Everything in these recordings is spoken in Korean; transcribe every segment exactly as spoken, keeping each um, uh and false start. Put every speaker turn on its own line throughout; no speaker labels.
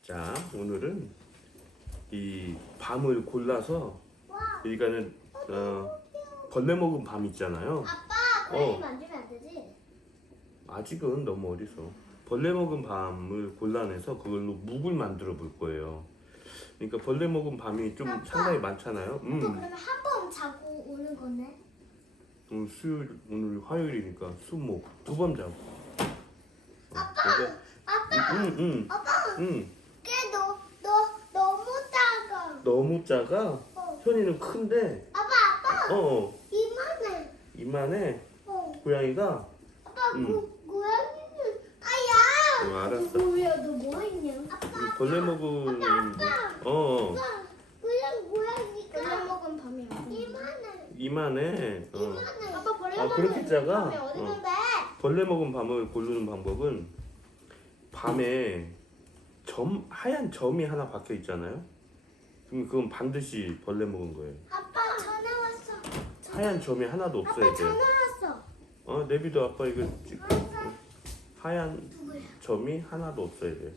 자, 오늘은 이 밤을 골라서 그러니까는 어, 벌레 먹은 밤 있잖아요.
아빠, 고양이
어.
만지면 안 되지?
아직은 너무 어리서. 벌레 먹은 밤을 골라내서 그걸로 묵을 만들어 볼 거예요. 그러니까 벌레 먹은 밤이 좀
아빠.
상당히 많잖아요.
또
음.
그러면 한 번 자고 오는 거네?
오늘 수요일, 오늘 화요일이니까 수목 두 번 자고.
아빠!
그래서-
아빠!
응, 응,
아빠!
응.
걔 너, 너, 너무 작아.
너무 작아.
어.
현이는 큰데,
아빠, 아빠!
어,
이만해.
이만해.
어.
고양이가.
아빠,
응.
고, 고양이는. 아야!
어, 알았어.
뭐야, 너 뭐 했냐? 아빠,
이 벌레 먹은. 어, 어.
아빠! 그냥 고양이가. 벌레 먹은 밤이 이만해.
이만해. 어.
이만해. 아빠, 벌레
아,
먹은
그렇게 작아?
밤이 어디
어.
있는데?
벌레 먹은 밤을 고르는 방법은 밤에 점 하얀 점이 하나 박혀 있잖아요. 그럼 그건 반드시 벌레 먹은 거예요.
아빠, 전화 왔어.
하얀 점이 하나도 없어야
아빠,
돼.
전화 왔어.
어, 내비도 아빠 이거 찍.
아빠.
하얀
누구야?
점이 하나도 없어야 돼.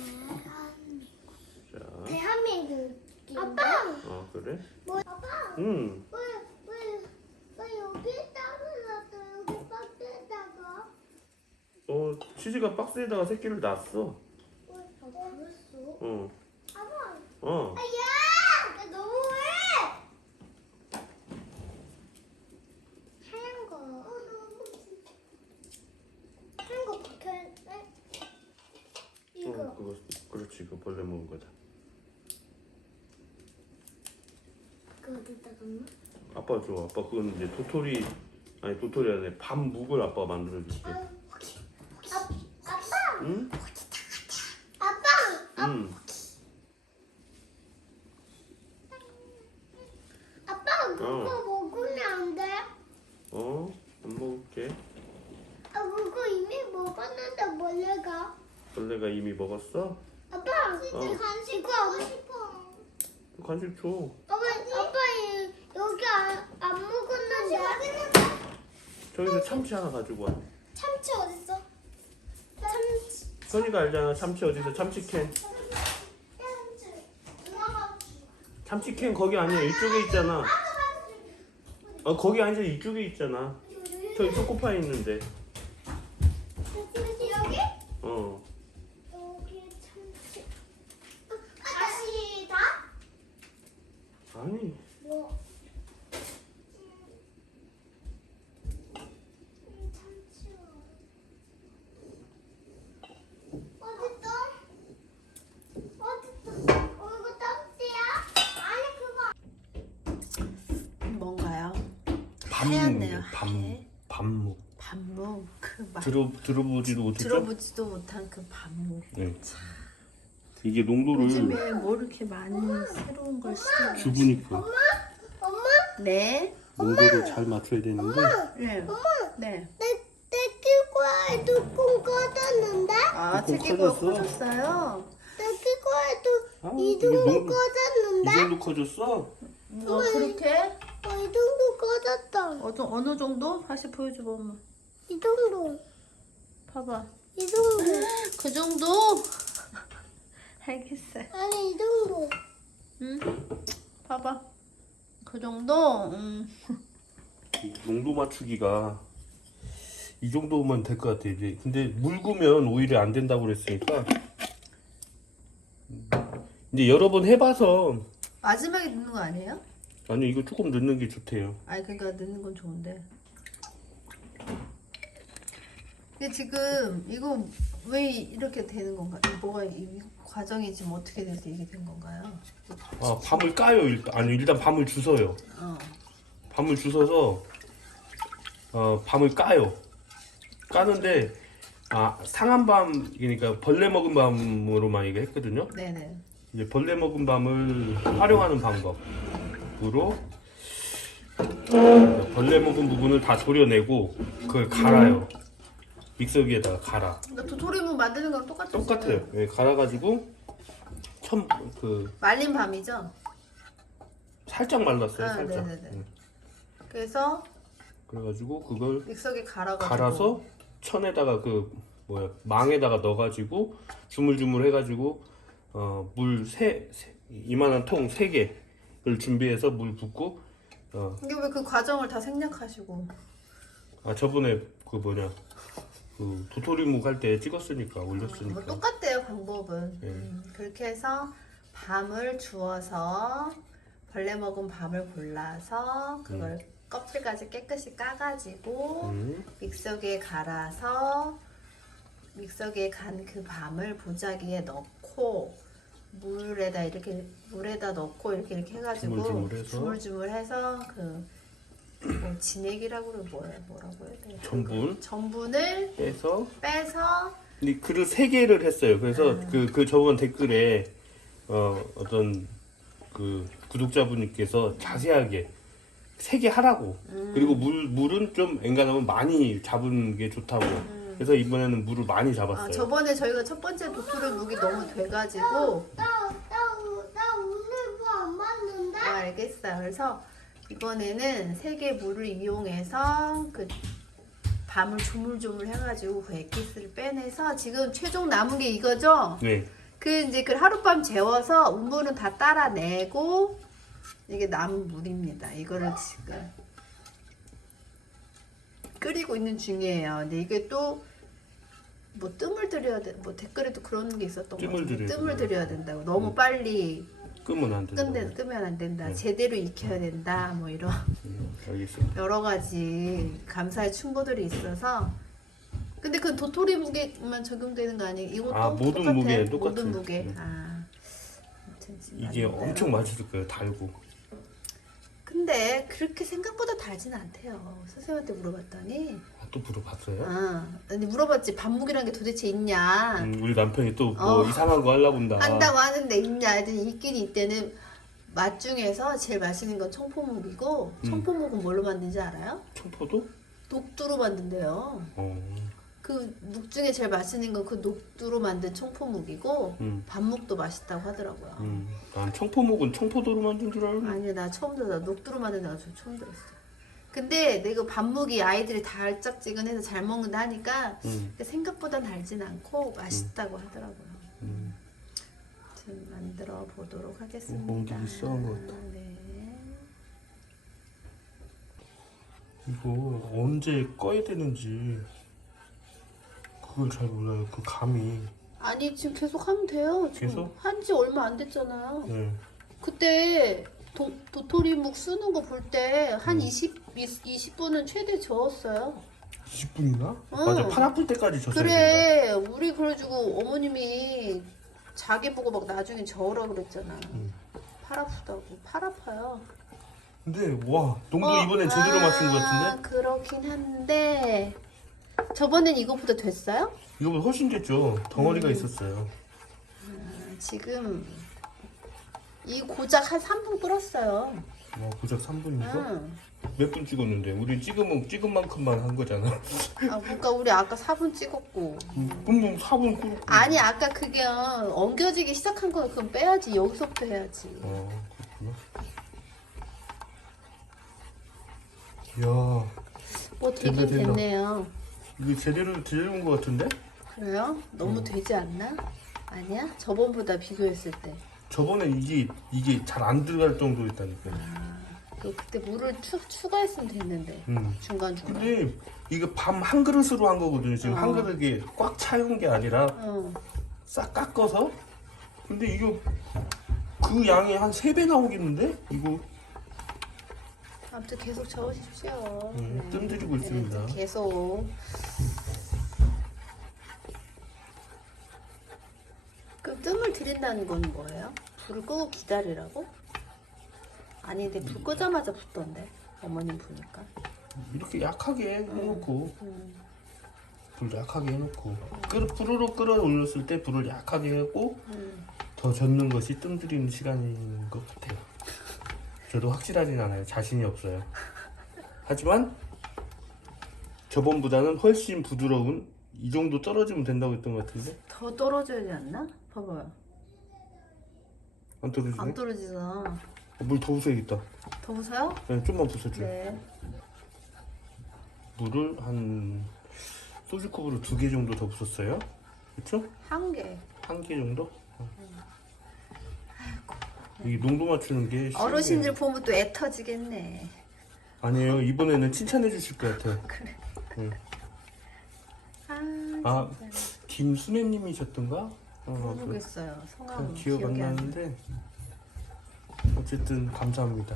자,
대한민국. 아빠.
어 그래?
뭐? 아빠.
응.
왜왜왜 여기다가 놨어? 여기 박스에다가.
어, 치즈가 박스에다가 새끼를 놨어.
왜? 아 그랬어?
어,
아빠.
어.
아야! 나 너무해. 하얀 거. 어 너무. 하얀 거 박혀있네. 이거.
어, 그거 그렇지. 그 벌레 먹은 거다.
그거 어디다가 놔?
아빠 줘. 아빠 그건 이제 도토리 아니 도토리 안에 밤 묵을 아빠 만들어 줄게.
아, 아빠.
응?
아빠.
응.
아빠 그거
어.
먹으면 안 돼?
어? 안 먹을게.
아 그거 이미 먹었는데 벌레가.
벌레가 이미 먹었어?
아빠 진짜 간식 먹고 싶어.
간식 줘.
아빠 아빠 이- 여기 안, 안 먹었는데.
저기서 참치 하나 가지고 와.
참치 어딨어? 참치.
현이가 알잖아. 참치 어디서 참치캔.
참치. 누나가
참치캔 거기 아니야. 이쪽에 있잖아. 어 거기 아니라 이쪽에 있잖아. 저기 초코파이 있는데.
여기?
어.
여기 참치. 다시 다?
아니.
뭐? 음, 참치요. 어딨어? 어딨어? 어, 이거 참치야? 아니, 그거.
뭔가요?
밤묵.
하얗네요,
밤
하얗게.
밤묵.
밤묵 그 막
들어 들어보지도 못했죠?
들어보지도 못한 그 밤묵.
네. 이게 농도를
요즘에 뭐 이렇게 많이 새로운 걸 시도해?
주부니까
엄마?
네.
농도를 잘 맞춰야 되는데.
네.
엄마?
네.
내, 내 키고에 뚜껑 꺼졌는데?
아,
뚜껑
책이고
커졌어?
커졌어요.
내 키고에도
아,
이
이게
정도
너무- 이
꺼졌는데?
정도 커졌어?
뭐 그렇게?
어, 이 정도 꺼졌다.
어느 어느 정도? 다시 보여줘 봐, 엄마.
이 정도.
봐봐.
이 정도.
그 정도? 알겠어요.
아니, 이 정도.
응. 봐봐. 그 정도? 음.
이 농도 맞추기가 이 정도면 될 것 같아 이제. 근데 묽으면 오히려 안 된다고 그랬으니까 이제 여러 번 해봐서.
마지막에 넣는 거 아니에요?
아니 이거 조금 넣는 게 좋대요.
아니 그러니까 넣는 건 좋은데. 근데 지금 이거 왜 이렇게 되는 건가? 이 뭐가 이 과정이 지금 어떻게 돼서 이게 된 건가요?
아 밤을 까요 일단. 아니 일단 밤을 주워요.
어.
밤을 주워서 어 밤을 까요. 까는데 아 상한 밤 그러니까 벌레 먹은 밤으로만 이거 했거든요.
네네.
이제 벌레 먹은 밤을 활용하는 방법으로 벌레 먹은 부분을 다 도려내고 그걸 갈아요. 믹서기에다가 갈아.
그러니까 도토리묵 만드는 거랑 똑같죠?
똑같아요. 예, 갈아가지고 첨 그
말린 밤이죠?
살짝 말랐어요.
아,
살짝.
네네네.
예.
그래서
그래가지고 그걸
믹서기에 갈아가지고
갈아서 천에다가 그 뭐야 망에다가 넣어가지고 주물주물 해가지고 어, 물 세, 세 이만한 통 세 개를 준비해서 물 붓고 어,
근데 왜 그 과정을 다 생략하시고?
아 저번에 그 뭐냐 그 도토리묵 할 때 찍었으니까
뭐
올렸으니까.
똑같대요 방법은.
네.
음, 그렇게 해서 밤을 주워서 벌레 먹은 밤을 골라서 그걸 껍질까지 깨끗이 까가지고
음.
믹서기에 갈아서 믹서기에 간 그 밤을 보자기에 넣고 물에다 이렇게 물에다 넣고 이렇게 이렇게 해가지고
주물주물해서.
주물주물해서 그 뭐 진액이라고 그래 뭐야 뭐라고 해야 돼?
전분
전분을
빼서
빼서
이 글을 세 개를 했어요. 그래서
음.
그, 그 저번 댓글에 어, 어떤 그 구독자분께서 자세하게 세 개 하라고.
음.
그리고 물 물은 좀 엔간하면 많이 잡은 게 좋다고. 그래서 이번에는 물을 많이 잡았어요.
아, 저번에 저희가 첫 번째 도토리 묵이 너무 돼가지고
나나 오늘 뭐 안 봤는데?
아, 알겠어요. 그래서 이번에는 세 개 물을 이용해서 그 밤을 조물조물 해가지고 그 액기스를 빼내서 지금 최종 남은 게 이거죠?
네.
그 이제 그 하룻밤 재워서 우물은 다 따라내고 이게 남은 물입니다. 이거를 지금 끓이고 있는 중이에요. 근데 이게 또 뭐 뜸을 들여야 돼. 뭐 댓글에도 그런 게 있었던 거
뜸을
같은데
들여야
뜸을
된다.
들여야 된다고. 너무
음.
빨리
끄면 안 된다.
끈데 끄면 안 된다.
네.
제대로 익혀야 된다. 뭐 이런
음, 알겠습니다.
여러 가지 감사의 충고들이 있어서. 근데 그 도토리 무게만 적용되는 거 아니에요? 이것도
아, 모든
똑같아?
무게
모든
똑같아요.
무게.
네.
아, 아무튼 지금
이게
나름대로.
엄청 맛있을 거예요. 달고.
근데 그렇게 생각보다 달진 않대요. 선생님한테 물어봤더니.
아, 또 물어봤어요?
아, 아니 물어봤지. 밥무기란 게 도대체 있냐?
음, 우리 남편이 또 뭐
어.
이상한 거 하려고 한다.
한다고 하는데 있냐? 하더니 있긴 있대는. 맛 중에서 제일 맛있는 건 청포묵이고
음.
청포묵은 뭘로 만든지 알아요?
청포도?
녹두로 만든대요.
어.
그 묵 중에 제일 맛있는 건 그 녹두로 만든 청포묵이고
음.
밥묵도 맛있다고 하더라고요.
음. 난 청포묵은 청포도로 만든 줄 알았는데.
아니 나 처음 들어. 녹두로 만든 거 처음 들었어. 근데 내가 밥묵이 아이들이 달짝지근해서 잘 먹는다 하니까
음.
생각보다 달진 않고 맛있다고 하더라고요.
음.
좀 만들어 보도록 하겠습니다.
멍게 비싼 것 같다.
네.
이거 언제 꺼야 되는지 그걸 잘 몰라요. 그 감이.
아니 지금 계속 하면 돼요. 지금
계속?
한지 얼마 안 됐잖아요.
네.
그때 도, 도토리묵 쓰는 거 볼 때 한
음.
이십, 이십 분은 최대 저었어요.
이십 분이나?
응.
맞아. 팔 아플 때까지 졌어야 된다.
그래 우리 그래가지고 어머님이 자기 보고 막 나중에 저으라 그랬잖아.
음.
팔 아프다고. 팔 아파요.
근데 와 농도
어,
이번엔 제대로 맞춘 것
아,
같은데?
그렇긴 한데 저번엔 이거보다 됐어요?
이거보다 훨씬 됐죠. 덩어리가
음.
있었어요.
아, 지금 이 고작 한 삼 분 끓었어요.
와 고작 삼 분이서?
응.
몇 분 찍었는데 우리 찍으면 찍은 만큼만 한 거잖아.
아, 그러니까 우리 아까 사 분 찍었고.
그럼 사 분 끓고.
아니 아까 그게 엉겨지기 시작한 거야. 그럼 빼야지. 여기서부터 해야지.
어 그렇구나. 이야
뭐 되긴
된다, 된다.
됐네요.
이게 제대로 제대로 온 것 같은데?
그래요? 너무
음.
되지 않나? 아니야? 저번보다 비교했을 때.
저번에 이게 이게 잘 안 들어갈 정도였다니까.
그 그때 물을 추, 추가했으면 됐는데.
음.
중간 중간.
근데 이거 밤 한 그릇으로 한 거거든요. 지금
어.
한 그릇에 꽉 차온 게 아니라
응.
싹 깎아서. 근데 이거 그 양이 한 세 배 나오겠는데? 이거
아무튼 계속 저으십시오.
음, 뜸 들이고 있습니다.
네, 계속. 그럼 뜸을 들인다는 건 뭐예요? 불을 끄고 기다리라고? 아니 근데 불 끄자마자 붙던데 어머님 보니까.
이렇게 약하게 해놓고
음.
불 약하게 해놓고 끓 불으로 끓어 올렸을 때 불을 약하게 하고
음.
더 젓는 것이 뜸 들이는 시간인 것 같아요. 저도 확실하진 않아요. 자신이 없어요. 하지만 저번보다는 훨씬 부드러운 이 정도 떨어지면 된다고 했던 것 같은데
더 떨어져야 되지 않나? 봐봐요.
안 떨어지네.
안 떨어지잖아.
물 더 부숴야겠다.
더 부서요?
네, 좀만 부숴줘.
네.
물을 한 소주컵으로 두 개 정도 더 부었어요. 그렇죠?
한 개.
한 개 정도? 어. 이 농도 맞추는 게 쉬운
어르신들
게
보면 또 애 터지겠네.
아니에요. 이번에는 칭찬해 주실 것 같아.
그래.
응.
아,
아,
진짜.
김순애님이셨던가? 어,
모르겠어요.
그,
성함은
기억 안
기억이 안 나.
나는데 어쨌든 감사합니다.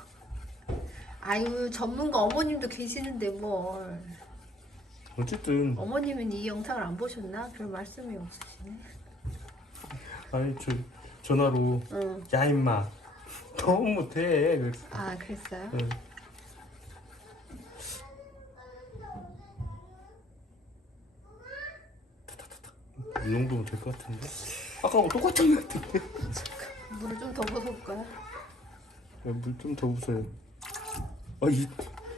아유, 전문가 어머님도 계시는데 뭘.
어쨌든
어머님은 이 영상을 안 보셨나? 별 말씀이 없으시네.
아니 저 전화로
응.
야 임마 너무 못해. 그랬어.
아, 그랬어요?
응. 이 정도면 될 것 같은데? 아까하고 똑같은 것 같은데?
물을 좀 더 부어볼까요?
물 좀 더 부어요. 아, 이,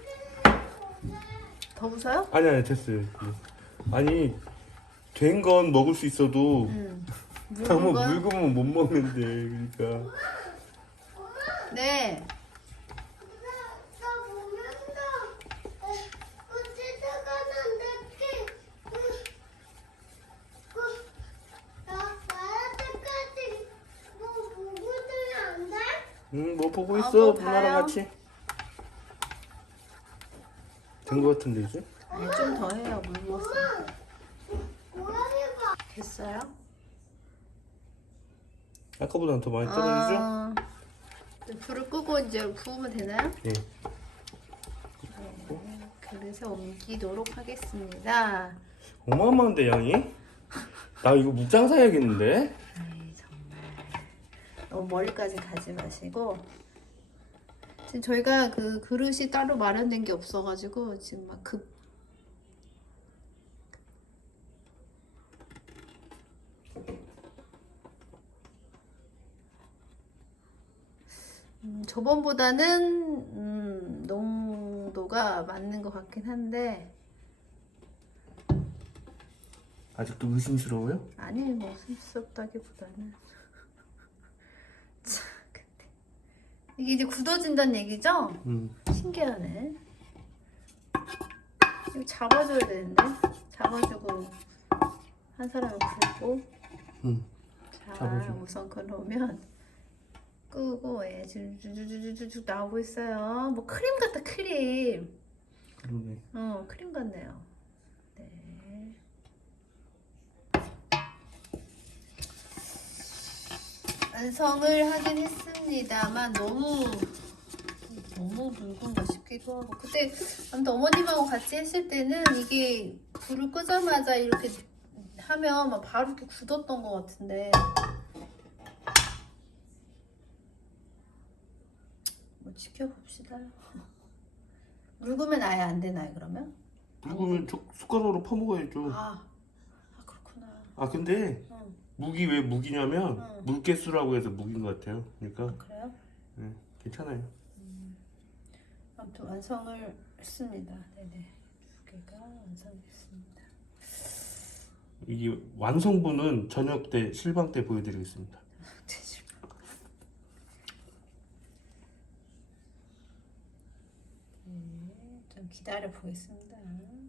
더 부어요?
아니 아니 됐어요. 네. 아니 된 건 먹을 수 있어도
응.
너무
건-
묽으면 못 먹는데 그러니까.
네.
나 보면서 그 찾아가는데 그나 가야 때까지 뭐 보고 있으면 안 돼?
응, 뭐 보고
아,
있어
뭐
누나랑
봐요?
같이. 된 것 같은데 이제?
아니, 좀 더 해요. 물 부었어.
고양이가
됐어요?
아까보다는 더 많이 떨어지죠?
아, 불을 끄고 이제 부으면 되나요?
예.
네, 그래서 옮기도록 하겠습니다.
어마어마한데 양이? 나 이거 묵장 사야겠는데?
아이, 정말 너무 멀리까지 가지 마시고. 지금 저희가 그 그릇이 따로 마련된 게 없어가지고 지금 막 급. 음, 저번보다는 음, 농도가 맞는 것 같긴 한데
아직도 의심스러워요?
아니 뭐 쑥스럽다기보다는 참 근데 이게 이제 굳어진다는 얘기죠?
응.
신기하네. 이거 잡아줘야 되는데 잡아주고 한 사람은 굴고
응.
자
잡아줘.
우선 그러면 끄고 예 쭉쭉쭉쭉쭉 나오고 있어요. 뭐 크림 같다 크림.
그러네.
어 크림 같네요. 네. 완성을 하긴 했습니다만 너무 너무 묽은가 싶기도 하고 그때 아무튼 어머님하고 같이 했을 때는 이게 불을 끄자마자 이렇게 하면 막 바로 이렇게 굳었던 것 같은데 뭐 지켜봅시다. 묽으면 아예 안 되나요 그러면?
묵으면 저- 숟가락으로 퍼먹어야죠.
아, 아 그렇구나.
아 근데
응.
묵이 왜 묵이냐면
응.
물개수라고 해서 묵인 것 같아요. 그러니까
아, 그래요?
네, 괜찮아요.
아무튼 완성을 했습니다. 네네. 두 개가 완성됐습니다.
이게 완성분은 저녁 때 실방 때 보여드리겠습니다.
네, 좀 기다려 보겠습니다.